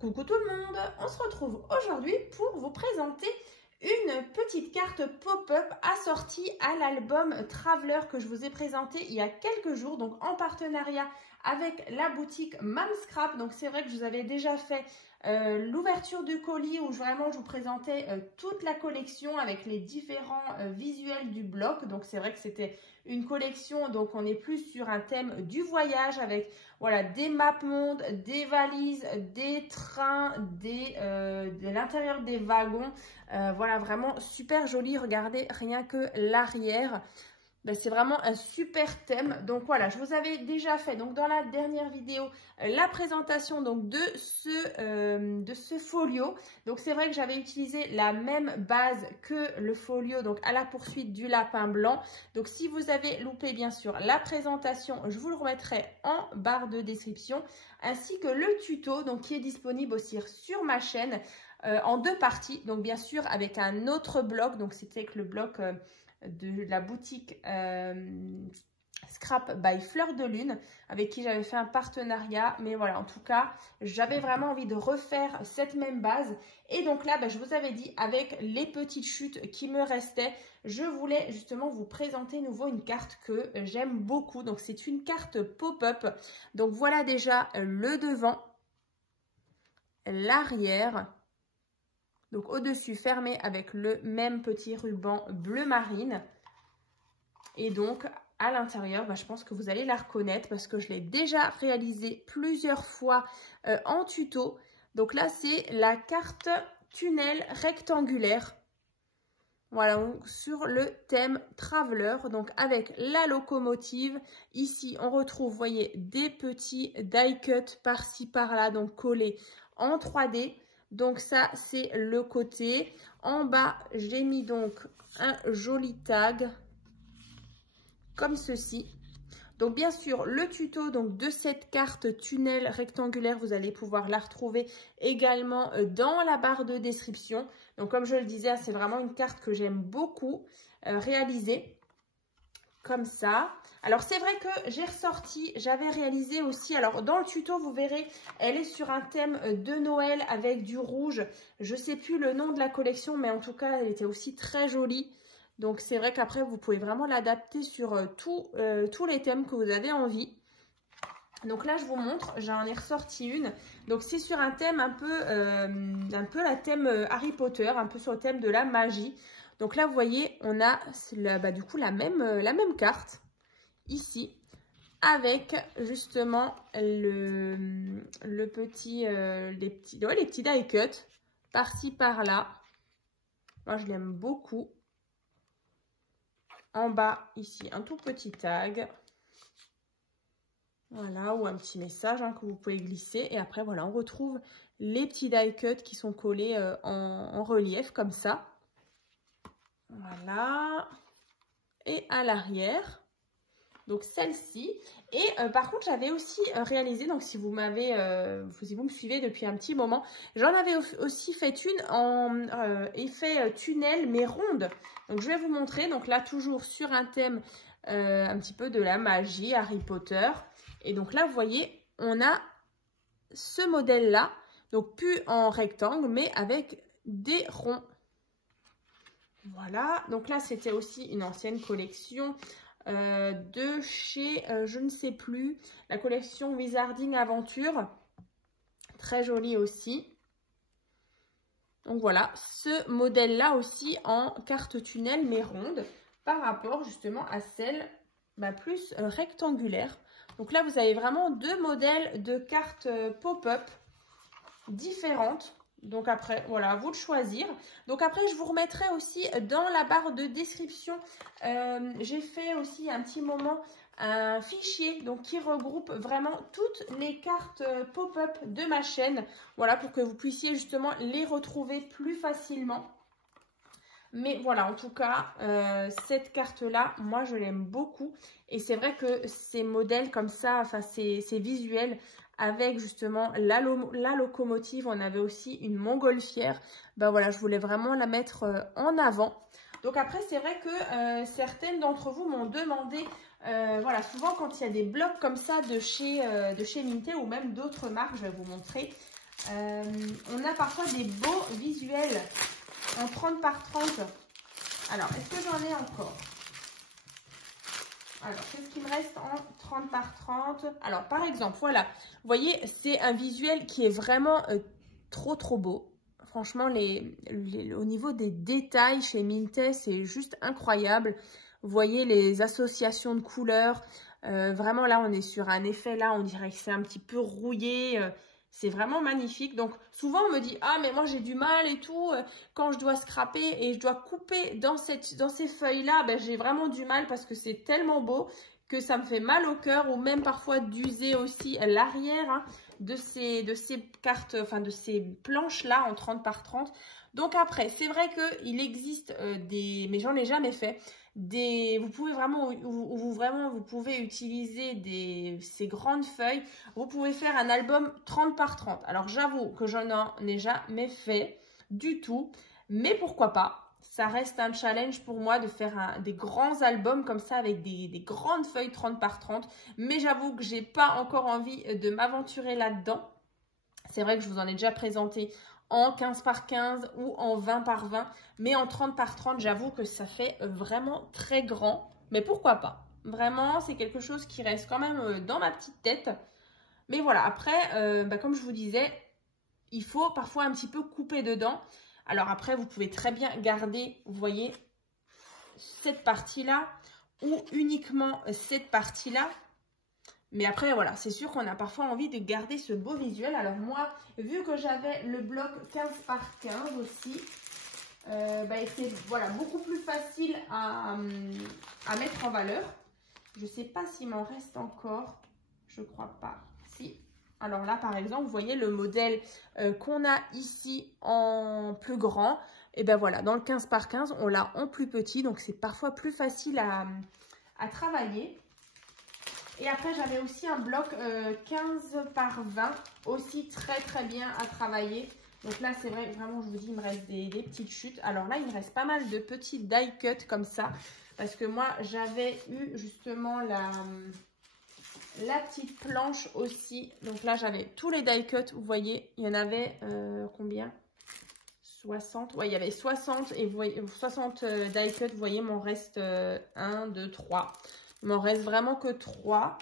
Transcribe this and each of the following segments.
Coucou tout le monde, on se retrouve aujourd'hui pour vous présenter une petite carte pop-up assortie à l'album Traveler que je vous ai présenté il y a quelques jours, donc en partenariat avec la boutique Mamscrap. Donc c'est vrai que je vous avais déjà fait l'ouverture du colis où vraiment je vous présentais toute la collection avec les différents visuels du bloc. Donc c'est vrai que c'était une collection, donc on est plus sur un thème du voyage avec voilà des maps monde, des valises, des trains, de l'intérieur des wagons. Voilà, vraiment super joli. Regardez rien que l'arrière. Ben, c'est vraiment un super thème. Donc voilà, je vous avais déjà fait donc dans la dernière vidéo la présentation donc de ce folio. Donc c'est vrai que j'avais utilisé la même base que le folio donc à la poursuite du lapin blanc. Donc si vous avez loupé bien sûr la présentation, je vous le remettrai en barre de description, ainsi que le tuto donc qui est disponible aussi sur ma chaîne en deux parties. Donc bien sûr avec un autre bloc, donc c'était avec le bloc de la boutique Scrap by Fleur de Lune avec qui j'avais fait un partenariat. Mais voilà, en tout cas j'avais vraiment envie de refaire cette même base. Et donc là je vous avais dit, avec les petites chutes qui me restaient, je voulais justement vous présenter nouveau une carte que j'aime beaucoup. Donc c'est une carte pop-up. Donc voilà déjà le devant, l'arrière. Donc au-dessus fermé avec le même petit ruban bleu marine. Et donc à l'intérieur, je pense que vous allez la reconnaître parce que je l'ai déjà réalisée plusieurs fois en tuto. Donc là c'est la carte tunnel rectangulaire. Voilà, donc sur le thème Traveler, donc avec la locomotive. Ici on retrouve, vous voyez, des petits die cuts par-ci par-là, donc collés en 3D. Donc ça c'est le côté. En bas j'ai mis donc un joli tag comme ceci. Donc bien sûr le tuto donc de cette carte tunnel rectangulaire, vous allez pouvoir la retrouver également dans la barre de description. Donc comme je le disais, c'est vraiment une carte que j'aime beaucoup réaliser comme ça. Alors c'est vrai que j'ai ressorti, j'avais réalisé aussi, alors dans le tuto vous verrez, elle est sur un thème de Noël avec du rouge. Je sais plus le nom de la collection, mais en tout cas elle était aussi très jolie. Donc c'est vrai qu'après vous pouvez vraiment l'adapter sur tous les thèmes que vous avez envie. Donc là je vous montre, j'en ai ressorti une. Donc c'est sur un thème un peu la thème Harry Potter, un peu sur le thème de la magie. Donc là vous voyez, on a du coup la même carte ici, avec justement les petits die cuts par-ci par-là. Moi je l'aime beaucoup. En bas ici un tout petit tag, voilà, ou un petit message que vous pouvez glisser. Et après voilà, on retrouve les petits die cuts qui sont collés en relief comme ça. Voilà, et à l'arrière donc celle-ci. Et par contre j'avais aussi réalisé, donc si vous me suivez depuis un petit moment, j'en avais aussi fait une en effet tunnel mais ronde. Donc je vais vous montrer, donc là toujours sur un thème un petit peu de la magie Harry Potter. Et donc là vous voyez, on a ce modèle là, donc plus en rectangle mais avec des ronds. Voilà, donc là c'était aussi une ancienne collection de chez je ne sais plus, la collection Wizarding Aventure, très jolie aussi. Donc voilà, ce modèle là aussi en carte tunnel mais ronde par rapport justement à celle plus rectangulaire. Donc là vous avez vraiment deux modèles de cartes pop-up différentes. Donc après, voilà, à vous de choisir. Donc après, je vous remettrai aussi dans la barre de description, j'ai fait aussi un petit moment un fichier donc qui regroupe vraiment toutes les cartes pop-up de ma chaîne. Voilà, pour que vous puissiez justement les retrouver plus facilement. Mais voilà, en tout cas, cette carte-là, moi, je l'aime beaucoup. Et c'est vrai que ces modèles comme ça, enfin, ces visuels avec justement la locomotive, on avait aussi une montgolfière. Voilà, je voulais vraiment la mettre en avant. Donc après, c'est vrai que certaines d'entre vous m'ont demandé, voilà, souvent quand il y a des blocs comme ça de chez Minté ou même d'autres marques, je vais vous montrer. On a parfois des beaux visuels en 30 par 30. Alors, est-ce que j'en ai encore? Alors, qu'est-ce qu'il me reste en 30 par 30? Alors, par exemple, voilà. Vous voyez, c'est un visuel qui est vraiment trop beau. Franchement, au niveau des détails chez Minté, c'est juste incroyable. Vous voyez les associations de couleurs. Vraiment, là, on est sur un effet, là, on dirait que c'est un petit peu rouillé. C'est vraiment magnifique. Donc, souvent, on me dit « Ah, mais moi, j'ai du mal et tout. Quand je dois scraper et je dois couper dans ces feuilles-là, ben, j'ai vraiment du mal parce que c'est tellement beau que ça me fait mal au cœur. » Ou même parfois d'user aussi l'arrière hein, de ces cartes, enfin de ces planches-là en 30 par 30. Donc, après, c'est vrai qu'il existe mais j'en ai jamais fait. Vous pouvez vraiment, vous pouvez utiliser ces grandes feuilles. Vous pouvez faire un album 30 par 30. Alors, j'avoue que je n'en ai jamais fait du tout. Mais pourquoi pas? Ça reste un challenge pour moi de faire des grands albums comme ça avec des grandes feuilles 30 par 30. Mais j'avoue que j'ai pas encore envie de m'aventurer là-dedans. C'est vrai que je vous en ai déjà présenté en 15 par 15 ou en 20 par 20. Mais en 30 par 30, j'avoue que ça fait vraiment très grand. Mais pourquoi pas? Vraiment, c'est quelque chose qui reste quand même dans ma petite tête. Mais voilà, après, comme je vous disais, il faut parfois un petit peu couper dedans. Alors après, vous pouvez très bien garder, vous voyez, cette partie-là ou uniquement cette partie-là. Mais après, voilà, c'est sûr qu'on a parfois envie de garder ce beau visuel. Alors moi, vu que j'avais le bloc 15 par 15 aussi, c'est voilà, beaucoup plus facile à mettre en valeur. Je ne sais pas s'il m'en reste encore. Je ne crois pas. Si. Alors là, par exemple, vous voyez le modèle qu'on a ici en plus grand. Et ben voilà, dans le 15 par 15, on l'a en plus petit. Donc, c'est parfois plus facile à travailler. Et après, j'avais aussi un bloc 15 par 20, aussi très bien à travailler. Donc là, c'est vrai, vraiment, je vous dis, il me reste des petites chutes. Alors là, il me reste pas mal de petits die cut comme ça. Parce que moi, j'avais eu justement la petite planche aussi. Donc là, j'avais tous les die cut. Vous voyez, il y en avait combien? 60. Ouais, il y avait 60 et vous voyez, 60 die cut. Vous voyez, il m'en reste 1, 2, 3. Il m'en reste vraiment que 3.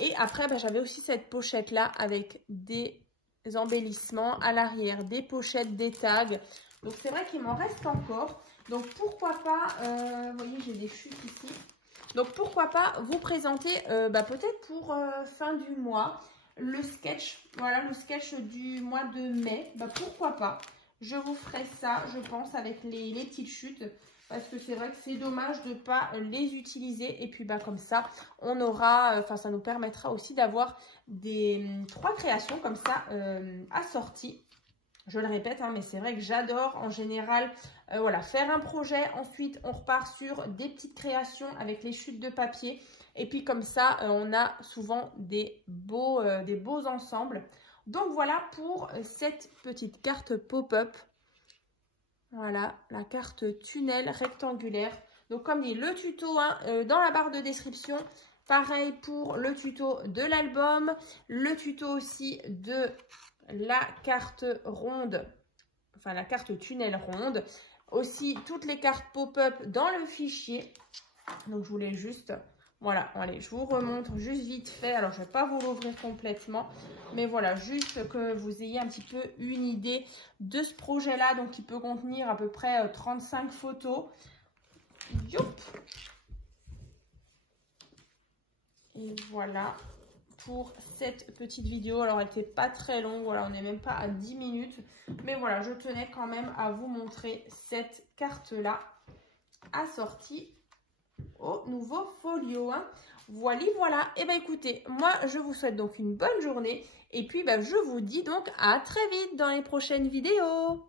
Et après, j'avais aussi cette pochette-là avec des embellissements à l'arrière, des pochettes, des tags. Donc, c'est vrai qu'il m'en reste encore. Donc, pourquoi pas, vous voyez, j'ai des chutes ici. Donc, pourquoi pas vous présenter, peut-être pour fin du mois, le sketch. Voilà, le sketch du mois de mai. Pourquoi pas. Je vous ferai ça, je pense, avec les petites chutes. Parce que c'est vrai que c'est dommage de ne pas les utiliser. Et puis, comme ça, on aura, ça nous permettra aussi d'avoir 3 créations comme ça assorties. Je le répète, hein, mais c'est vrai que j'adore en général faire un projet. Ensuite, on repart sur des petites créations avec les chutes de papier. Et puis comme ça, on a souvent des beaux ensembles. Donc voilà pour cette petite carte pop-up. Voilà, la carte tunnel rectangulaire. Donc comme dit, le tuto dans la barre de description. Pareil pour le tuto de l'album. Le tuto aussi de la carte ronde. Enfin, la carte tunnel ronde. Aussi, toutes les cartes pop-up dans le fichier. Donc, je voulais juste... Voilà, allez, je vous remontre juste vite fait. Alors, je ne vais pas vous l'ouvrir complètement. Mais voilà, juste que vous ayez un petit peu une idée de ce projet-là. Donc, qui peut contenir à peu près 35 photos. Youp. Et voilà pour cette petite vidéo. Alors, elle n'était pas très longue. Voilà, on n'est même pas à 10 minutes. Mais voilà, je tenais quand même à vous montrer cette carte-là assortie au nouveau folio. Voilà. Et écoutez, moi, je vous souhaite donc une bonne journée. Et puis, je vous dis donc à très vite dans les prochaines vidéos.